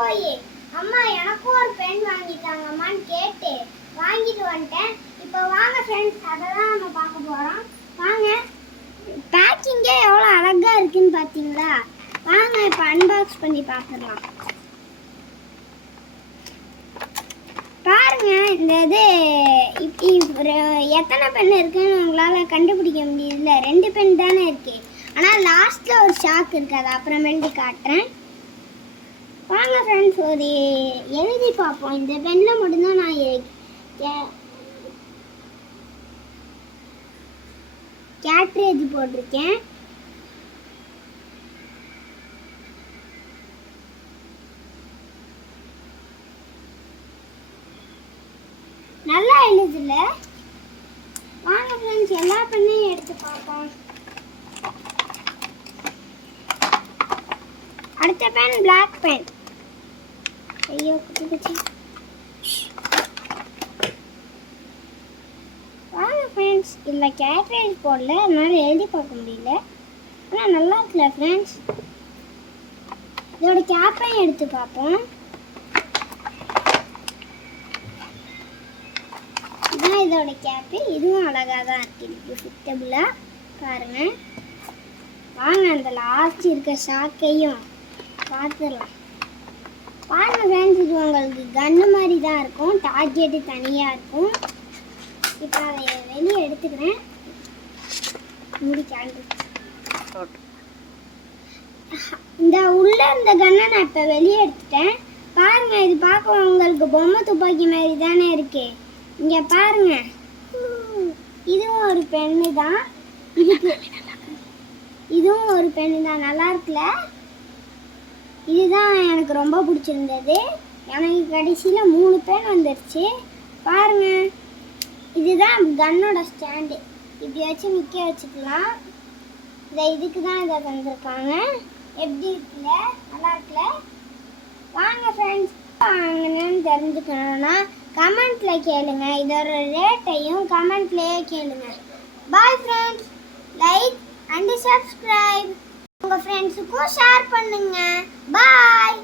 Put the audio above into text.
போய் அம்மா எனக்கும் ஒரு பென் வாங்கிட்டாங்கம்மான்னு கேட்டு வாங்கிட்டு வந்துட்டேன். இப்போ வாங்க ஃப்ரெண்ட்ஸ், அதை தான் நம்ம பார்க்க போகிறோம். வாங்க, பேக்கிங்கே எவ்வளோ அழகாக இருக்குன்னு பார்த்தீங்களா? வாங்க இப்போ அன்பாக்ஸ் பண்ணி பார்த்துடலாம். பாருங்க, இந்த இது எத்தனை பென் இருக்குன்னு உங்களால் கண்டுபிடிக்க முடியல. 2 பென் தானே இருக்கு. ஆனால் லாஸ்ட்டில் ஒரு ஷாக் இருக்குது, அதை அப்புறமேல்ட்டு காட்டுறேன். வாங்க ஃப்ரெண்ட்ஸ், ஒரு எழுதி பார்ப்போம். இந்த பென்னில் மட்டும்தான் நான் கேட்ரேஜ் போட்டிருக்கேன். நல்லா எழுதுல. வாங்க ஃப்ரெண்ட்ஸ், எல்லா பெண்ணையும் எடுத்து பார்ப்போம். அடுத்த பென் பிளாக் பென். ஐயோ குச்சி குச்சி. வாங்க ஃப்ரெண்ட்ஸ், இதில் கேட்ரேஜ் போடல, அதனால எழுதி பார்க்க முடியல. ஆனால் நல்லா இருக்குல்ல ஃப்ரெண்ட்ஸ். இதோட கேப்பையும் எடுத்து பார்ப்போம். இதுதான் இதோட கேப்பு. இதுவும் அழகாக தான் இருக்குது, இதுக்கு ஃபிட்டபுளாக பாருங்கள். வாங்க அந்த லாஸ்ட் இருக்க ஷாக்கையும் பார்த்துடலாம். பாருங்க ஃப்ரெண்ட்ஸ், இது உங்களுக்கு கன்னு மாதிரி தான் இருக்கும். டார்கெட்டு தனியாக இருக்கும். இப்போ அதை வெளியே எடுத்துக்கிறேன். முடிக்காண்டு இந்த உள்ள இந்த கன்னை நான் இப்போ வெளியே எடுத்துட்டேன். பாருங்க, இது பார்க்க உங்களுக்கு பொம்மை துப்பாக்கி மாதிரி தானே இருக்கு. இங்கே பாருங்க, இதுவும் ஒரு பெண்ணு தான். இதுவும் ஒரு பெண்ணு தான். நல்லா இருக்குல்ல? இதுதான் எனக்கு ரொம்ப பிடிச்சிருந்தது. எனக்கு கடைசியில் 3 பென் வந்துடுச்சு. பாருங்க, இதுதான் கன்னோட ஸ்டாண்டு. இப்படி வச்சு நிற்க வச்சுக்கலாம். இதுக்கு தான் இதை தந்துருக்காங்க. எப்படி இருக்குல்ல? நல்லா இருக்குல்ல? வாங்க ஃப்ரெண்ட்ஸ், வாங்கணும்னு தெரிஞ்சுக்கணும்னா கமெண்ட்டில் கேளுங்க. இதோட ரேட்டையும் கமெண்ட்லேயே கேளுங்க. Bye friends, like and subscribe. உங்கள் ஃப்ரெண்ட்ஸுக்கும் ஷேர் பண்ணுங்க. பாய்.